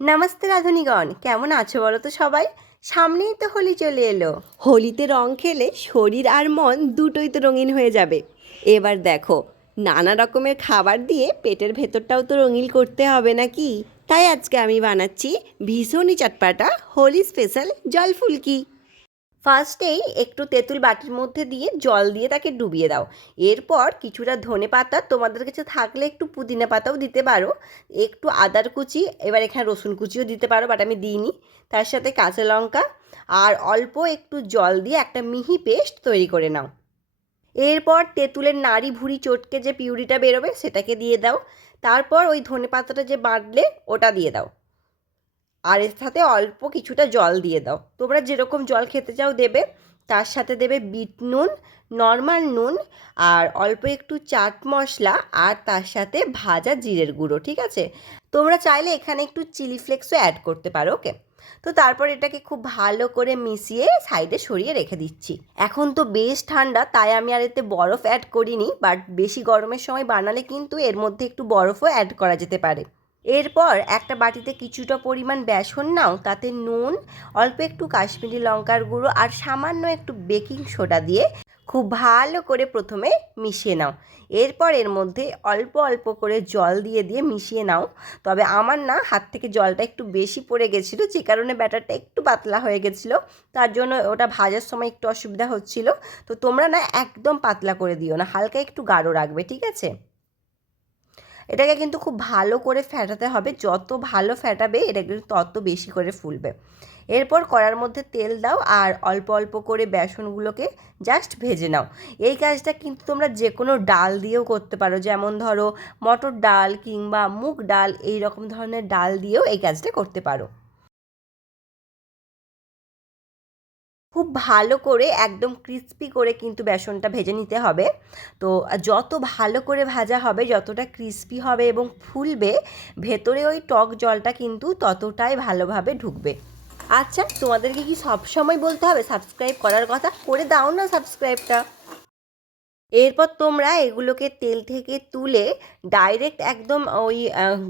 নমস্তে রাধুনিগণ, কেমন আছো বলো তো সবাই। সামনেই তো হোলি চলে এলো। হোলিতে রং খেলে শরীর আর মন দুটোই তো রঙিন হয়ে যাবে। এবার দেখো, নানা রকমের খাবার দিয়ে পেটের ভেতরটাও তো রঙিন করতে হবে নাকি। তাই আজকে আমি বানাচ্ছি ভীষণই চটপাটা হোলি স্পেশাল জল ফুলকি। ফার্স্টেই একটু তেঁতুল বাটির মধ্যে দিয়ে জল দিয়ে তাকে ডুবিয়ে দাও। এরপর কিছুটা ধনে পাতা, তোমাদের কাছে থাকলে একটু পুদিনা পাতাও দিতে পারো, একটু আদার কুচি, এবার এখানে রসুন কুচিও দিতে পারো, বাট আমি দিইনি। তার সাথে কাঁচা লঙ্কা আর অল্প একটু জল দিয়ে একটা মিহি পেস্ট তৈরি করে নাও। এরপর তেঁতুলের নাড়ি ভুড়ি চটকে যে পিউরিটা বেরোবে সেটাকে দিয়ে দাও। তারপর ওই ধনে পাতাটা যে বাটলে ওটা দিয়ে দাও, আর এর সাথে অল্প কিছুটা জল দিয়ে দাও। তোমরা যেরকম জল খেতে চাও দেবে। তার সাথে দেবে বিট নুন, নর্মাল নুন, আর অল্প একটু চাট মশলা, আর তার সাথে ভাজা জিরের গুঁড়ো। ঠিক আছে, তোমরা চাইলে এখানে একটু চিলি ফ্লেক্সও অ্যাড করতে পারো। ওকে, তো তারপর এটাকে খুব ভালো করে মিশিয়ে সাইডে সরিয়ে রেখে দিচ্ছি। এখন তো বেশ ঠান্ডা, তাই আমি আর এতে বরফ অ্যাড করিনি, বাট বেশি গরমের সময় বানালে কিন্তু এর মধ্যে একটু বরফও অ্যাড করা যেতে পারে। এরপর একটা বাটিতে কিছুটা পরিমাণ বেসন নাও, তাতে নুন, অল্প একটু কাশ্মীরি লঙ্কার গুঁড়ো আর সামান্য একটু বেকিং সোডা দিয়ে খুব ভালো করে প্রথমে মিশিয়ে নাও। এরপর এর মধ্যে অল্প অল্প করে জল দিয়ে দিয়ে মিশিয়ে নাও। তবে আমার না হাত থেকে জলটা একটু বেশি পড়ে গেছিলো, যে কারণে ব্যাটারটা একটু পাতলা হয়ে গেছিলো, তার জন্য ওটা ভাজার সময় একটু অসুবিধা হচ্ছিল। তো তোমরা না একদম পাতলা করে দিও না, হালকা একটু গাঢ় রাখবে। ঠিক আছে, এটাকে কিন্তু খুব ভালো করে ফ্যাটাতে হবে, যত ভালো ফ্যাটাবে এটা কিন্তু তত বেশি করে ফুলবে। এরপর কড়ার মধ্যে তেল দাও আর অল্প অল্প করে বেসনগুলোকে জাস্ট ভেজে নাও। এই কাজটা কিন্তু তোমরা যে কোনো ডাল দিয়েও করতে পারো, যেমন ধরো মটর ডাল কিংবা মুগ ডাল, এই রকম ধরনের ডাল দিয়েও এই কাজটা করতে পারো। খুব ভালো করে একদম ক্রিস্পি করে কিন্তু বেসনটা ভেজে নিতে হবে। তো যত ভালো করে ভাজা হবে, যতটা ক্রিস্পি হবে এবং ফুলবে, ভেতরে ওই টক জলটা কিন্তু ততটাই ভালোভাবে ঢুকবে। আচ্ছা, তোমাদেরকে কি সব সময় বলতে হবে সাবস্ক্রাইব করার কথা? করে দাও না সাবস্ক্রাইবটা। এরপর তোমরা এগুলোকে তেল থেকে তুলে ডাইরেক্ট একদম ওই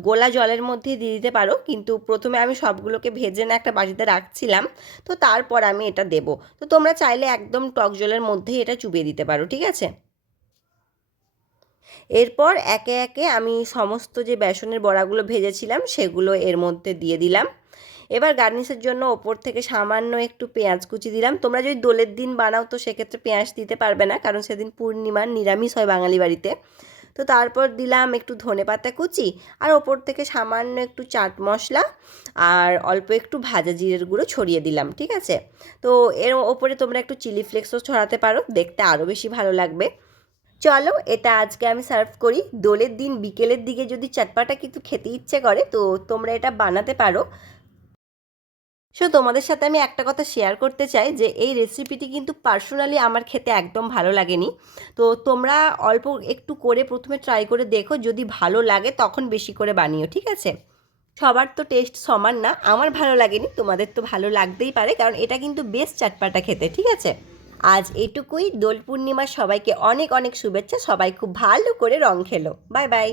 গোলা জলের মধ্যে দিয়ে দিতে পারো, কিন্তু প্রথমে আমি সবগুলোকে ভেজে না একটা বাটিতে রাখছিলাম, তো তারপর আমি এটা দেব। তো তোমরা চাইলে একদম টক জলের মধ্যেই এটা চুবিয়ে দিতে পারো। ঠিক আছে, এরপর একে একে আমি সমস্ত যে বেসনের বড়াগুলো ভেজেছিলাম সেগুলো এর মধ্যে দিয়ে দিলাম। এবার গার্নিশের জন্য ওপর থেকে সামান্য একটু পেঁয়াজ কুচি দিলাম। তোমরা যদি দোলের দিন বানাও তো সেক্ষেত্রে পেঁয়াজ দিতে পারবে না, কারণ সেদিন পূর্ণিমার নিরামিষ হয় বাঙালি বাড়িতে। তো তারপর দিলাম একটু ধনেপাতা কুচি, আর ওপর থেকে সামান্য একটু চাট মশলা আর অল্প একটু ভাজা জিরের গুঁড়ো ছড়িয়ে দিলাম। ঠিক আছে, তো এর ওপরে তোমরা একটু চিলি ফ্লেক্সও ছড়াতে পারো, দেখতে আরও বেশি ভালো লাগবে। চলো, এটা আজকে আমি সার্ভ করি। দোলের দিন বিকেলের দিকে যদি চটপাটা কিন্তু খেতে ইচ্ছে করে তো তোমরা এটা বানাতে পারো। তোমাদের সাথে আমি একটা কথা শেয়ার করতে চাই যে এই রেসিপিটি কিন্তু পার্সোনালি আমার খেতে একদম ভালো লাগেনি। তো তোমরা অল্প একটু করে প্রথমে ট্রাই করে দেখো, যদি ভালো লাগে তখন বেশি করে বানিও। ঠিক আছে, সবার তো টেস্ট সমান না, আমার ভালো লাগেনি, তোমাদের তো ভালো লাগতেই পারে, কারণ এটা কিন্তু বেশ চটপাটা খেতে। ঠিক আছে, আজ এটুকুই। দোল পূর্ণিমার সবাইকে অনেক অনেক শুভেচ্ছা। সবাই খুব ভালো করে রং খেলো। Bye bye.